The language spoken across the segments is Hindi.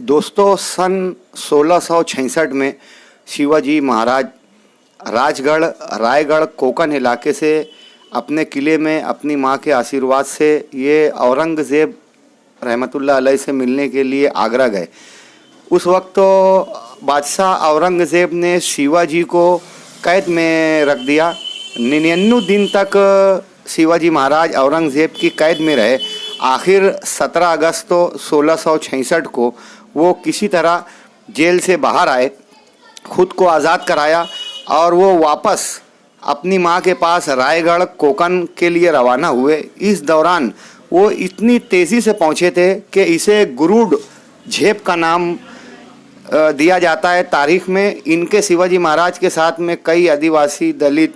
दोस्तों, सन 1666 में शिवाजी महाराज रायगढ़ कोकण इलाके से अपने किले में अपनी माँ के आशीर्वाद से ये औरंगज़ेब रहमतुल्लाह अलैह से मिलने के लिए आगरा गए। उस वक्त तो बादशाह औरंगज़ेब ने शिवाजी को कैद में रख दिया। 99 दिन तक शिवाजी महाराज औरंगज़ेब की कैद में रहे। आखिर 17 अगस्त तो 1666 को वो किसी तरह जेल से बाहर आए, खुद को आज़ाद कराया और वो वापस अपनी माँ के पास रायगढ़ कोकण के लिए रवाना हुए। इस दौरान वो इतनी तेज़ी से पहुँचे थे कि इसे गुरुड झेप का नाम दिया जाता है तारीख में। इनके शिवाजी महाराज के साथ में कई आदिवासी, दलित,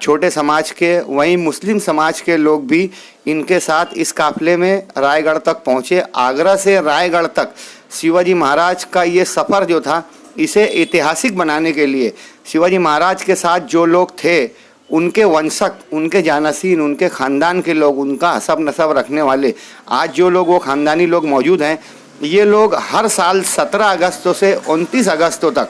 छोटे समाज के, वहीं मुस्लिम समाज के लोग भी इनके साथ इस काफ़िले में रायगढ़ तक पहुँचे। आगरा से रायगढ़ तक शिवाजी महाराज का ये सफ़र जो था, इसे ऐतिहासिक बनाने के लिए शिवाजी महाराज के साथ जो लोग थे, उनके वंशक, उनके जानसीन, उनके ख़ानदान के लोग, उनका हसब नसब रखने वाले आज जो लोग वो ख़ानदानी लोग मौजूद हैं, ये लोग हर साल 17 अगस्त से 29 अगस्त तक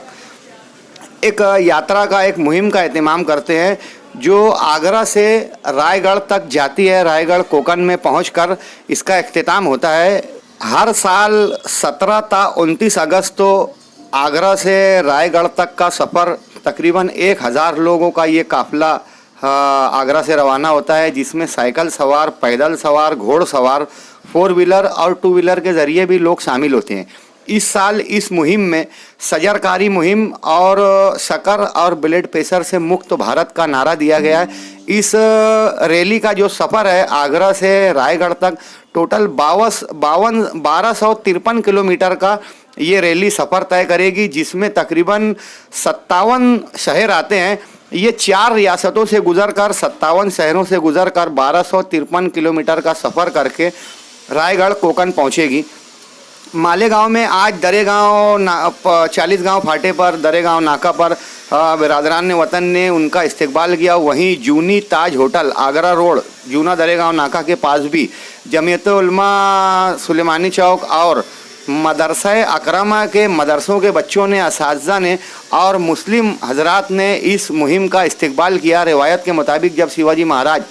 एक यात्रा का, एक मुहिम का एहतमाम करते हैं जो आगरा से रायगढ़ तक जाती है। रायगढ़ कोकण में पहुंचकर इसका अख्तिताम होता है। हर साल 17 ता 29 अगस्त तो आगरा से रायगढ़ तक का सफ़र तकरीबन 1000 लोगों का ये काफ़िला आगरा से रवाना होता है, जिसमें साइकिल सवार, पैदल सवार, घोड़सवार, 4 व्हीलर और 2 व्हीलर के ज़रिए भी लोग शामिल होते हैं। इस साल इस मुहिम में सजरकारी मुहिम और शकर और ब्लड प्रेशर से मुक्त भारत का नारा दिया गया है। इस रैली का जो सफ़र है आगरा से रायगढ़ तक, टोटल 1253 किलोमीटर का ये रैली सफ़र तय करेगी, जिसमें तकरीबन 57 शहर आते हैं। ये 4 रियासतों से गुजरकर, 57 शहरों से गुजरकर 1253 किलोमीटर का सफ़र करके रायगढ़ कोकण पहुँचेगी। मालेगांव में आज दरेगांव 40 गांव फाटे पर, दरेगांव नाका पर बिरादरान वतन ने उनका इस्तकबाल किया। वहीं जूनी ताज होटल, आगरा रोड, जूना दरेगांव नाका के पास भी जमीयत उलमा सुलेमानी चौक और मदरसा अकरमा के मदरसों के बच्चों ने, असातिज़ा ने और मुस्लिम हजरात ने इस मुहिम का इस्तकबाल किया। रिवायत के मुताबिक जब शिवाजी महाराज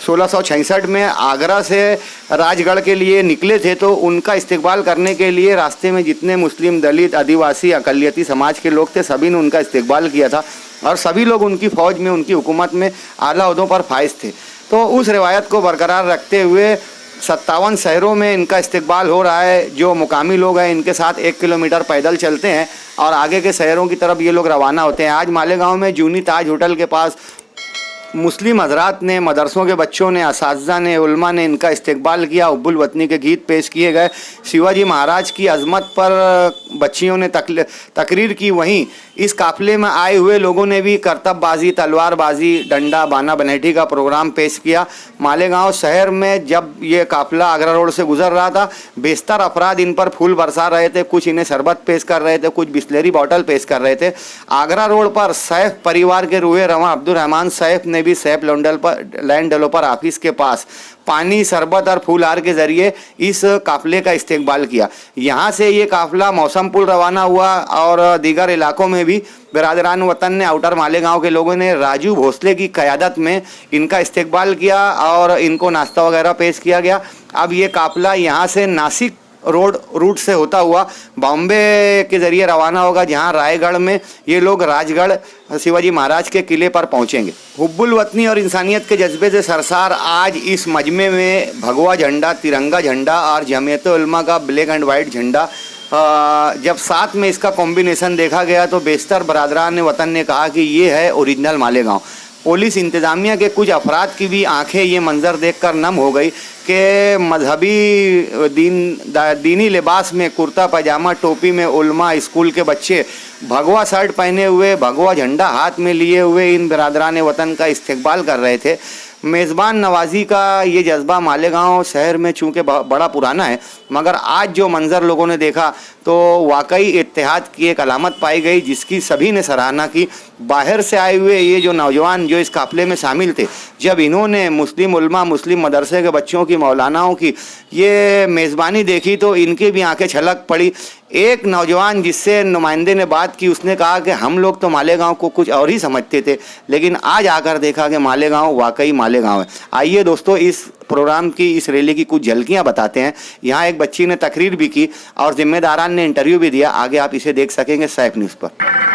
1666 में आगरा से राजगढ़ के लिए निकले थे, तो उनका इस्तकबाल करने के लिए रास्ते में जितने मुस्लिम, दलित, आदिवासी, अक़लियती समाज के लोग थे, सभी ने उनका इस्तकबाल किया था और सभी लोग उनकी फ़ौज में, उनकी हुकूमत में आला ओहदों पर फाइज थे। तो उस रिवायत को बरकरार रखते हुए 57 शहरों में इनका इस्तकबाल हो रहा है। जो मुकामी लोग हैं इनके साथ 1 किलोमीटर पैदल चलते हैं और आगे के शहरों की तरफ ये लोग रवाना होते हैं। आज मालेगांव में जूनी ताज होटल के पास मुस्लिम हजरात ने, मदरसों के बच्चों ने, असातिज़ा ने, उलमा ने इनका इस्तकबाल किया। हुब्बुल वतनी के गीत पेश किए गए। शिवाजी महाराज की अज़मत पर बच्चियों ने तकरीर की। वहीं इस काफ़िले में आए हुए लोगों ने भी करतबबाजी, तलवारबाजी, डंडा, बाना बनेठी का प्रोग्राम पेश किया। मालेगांव शहर में जब ये काफ़िला आगरा रोड से गुजर रहा था, बेशतर अफराद इन पर फूल बरसा रहे थे। कुछ इन्हें शरबत पेश कर रहे थे, कुछ बिस्लेरी बॉटल पेश कर रहे थे। आगरा रोड पर सैफ परिवार के रूहे रवां अब्दुर्रहमान सैफ ने भी सैफ लैंड डेवलपर ऑफिस के पास पानी, शरबत और फूलहार के ज़रिए इस काफ़िले का इस्तकबाल किया। यहाँ से ये काफ़िला मौसम पुल रवाना हुआ और दीगर इलाकों में भी बिरादरान वतन ने, आउटर मालेगांव के लोगों ने राजू भोसले की क़यादत में इनका इस्तकबाल किया और इनको नाश्ता वगैरह पेश किया गया। अब ये काफ़िला यहाँ से नासिक रूट से होता हुआ बॉम्बे के ज़रिए रवाना होगा, जहां रायगढ़ में ये लोग राजगढ़ शिवाजी महाराज के किले पर पहुंचेंगे। हुब्बुल वतनी और इंसानियत के जज्बे से सरसार आज इस मजमे में भगवा झंडा, तिरंगा झंडा और जमीयत उलमा का ब्लैक एंड वाइट झंडा, जब साथ में इसका कॉम्बिनेशन देखा गया तो बेशतर बरादरान वतन ने कहा कि ये है ओरिजिनल मालेगांव। पुलिस इंतज़ामिया के कुछ अफराद की भी आंखें ये मंज़र देखकर नम हो गई कि मजहबी दीनी लिबास में, कुर्ता पैजामा टोपी में उलमा, स्कूल के बच्चे भगवा शर्ट पहने हुए, भगवा झंडा हाथ में लिए हुए इन बिरादरान वतन का इस्तकबाल कर रहे थे। मेज़बान नवाजी का ये जज्बा मालेगांव शहर में चूँकि बड़ा पुराना है, मगर आज जो मंज़र लोगों ने देखा तो वाकई इत्तेहाद की एक अलामत पाई गई, जिसकी सभी ने सराहना की। बाहर से आए हुए ये जो नौजवान जो इस काफ़िले में शामिल थे, जब इन्होंने मुस्लिम उलमा, मुस्लिम मदरसे के बच्चों की, मौलानाओं की ये मेज़बानी देखी तो इनकी भी आंखें छलक पड़ी। एक नौजवान जिससे नुमाइंदे ने बात की, उसने कहा कि हम लोग तो मालेगांव को कुछ और ही समझते थे, लेकिन आज आकर देखा कि मालेगांव वाकई मालेगांव है। आइए दोस्तों, इस प्रोग्राम की, इस रैली की कुछ झलकियां बताते हैं। यहाँ एक बच्ची ने तकरीर भी की और जिम्मेदारान ने इंटरव्यू भी दिया। आगे आप इसे देख सकेंगे सैफ न्यूज़ पर।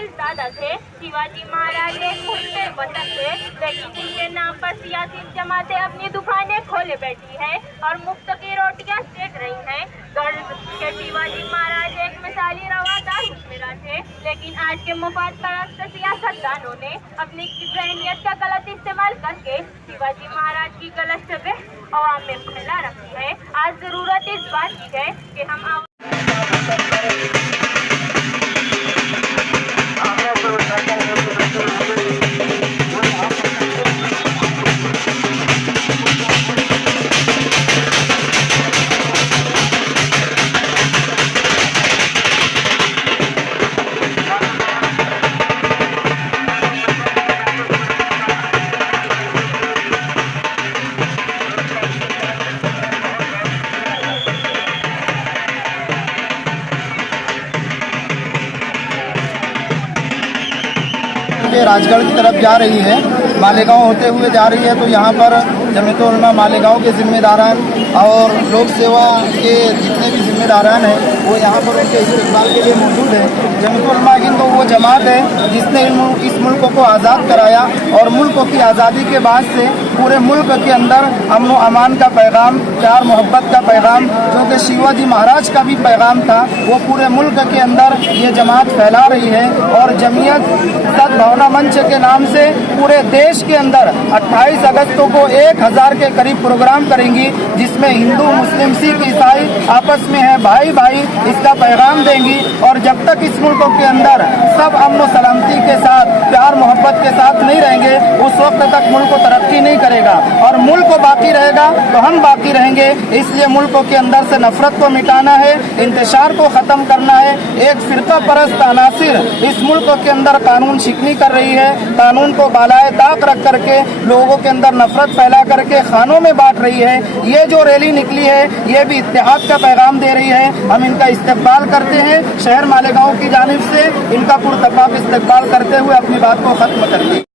दिलदादा थे। शिवाजी महाराज एक मुल्क वतन थे, लेकिन इनके नाम पर सियासी जमातें अपनी दुकानें खोले बैठी है और मुफ्त की रोटियां सेक रही हैं। गर्व के शिवाजी महाराज एक मिसाली रवादार हुक्मरान थे, लेकिन आज के मुफाद परस्त सियासतदानों ने अपनी जहनियत का गलत इस्तेमाल करके शिवाजी महाराज की गलत छवि अवाम में फैला रखी है। आज जरूरत इस बात की है कि हम राजगढ़ की तरफ जा रही है, मालेगांव होते हुए जा रही है। तो यहाँ पर जमीयत उलमा मालेगांव के जिम्मेदारान और लोक सेवा के जितने भी जिम्मेदारान हैं वो यहाँ पर उनके इस्तेमाल के लिए मौजूद है। जमीयत उलमा हिंद तो वो जमात है जिसने इस मुल्क को आज़ाद कराया और मुल्क की आज़ादी के बाद से पूरे मुल्क के अंदर अमन व अमान का पैगाम, प्यार मोहब्बत का पैगाम, जो कि शिवाजी महाराज का भी पैगाम था, वो पूरे मुल्क के अंदर ये जमात फैला रही है। और जमीयत सद्भावना मंच के नाम से पूरे देश के अंदर 28 अगस्त को 1000 के करीब प्रोग्राम करेंगी, जिसमें हिंदू, मुस्लिम, सिख, ईसाई आपस में है भाई भाई, इसका पैगाम देंगी। और जब तक इस मुल्क के अंदर सब अमन सलामती के साथ, प्यार मोहब्बत के साथ नहीं रहेंगे, उस वक्त तक मुल्क तरक्की नहीं करेगा। और मुल्क बाकी रहेगा तो हम बाकी रहेंगे। इसलिए मुल्क के अंदर से नफरत को मिटाना है, इंतशार को खत्म करना है। एक फिरका परस्त अनासिर इस मुल्क के अंदर कानून शिकनी कर रही है, कानून को बालाए ताक रख करके लोगों के अंदर नफरत फैला करके खानों में बांट रही है। ये जो रैली निकली है ये भी इत्तेहाद का पैगाम दे रही है। हम इनका इस्तकबाल करते हैं। शहर मालेगांव की जानिब से इनका पुरतपाक इस्तकबाल करते हुए अपनी बात को खत्म करते हैं।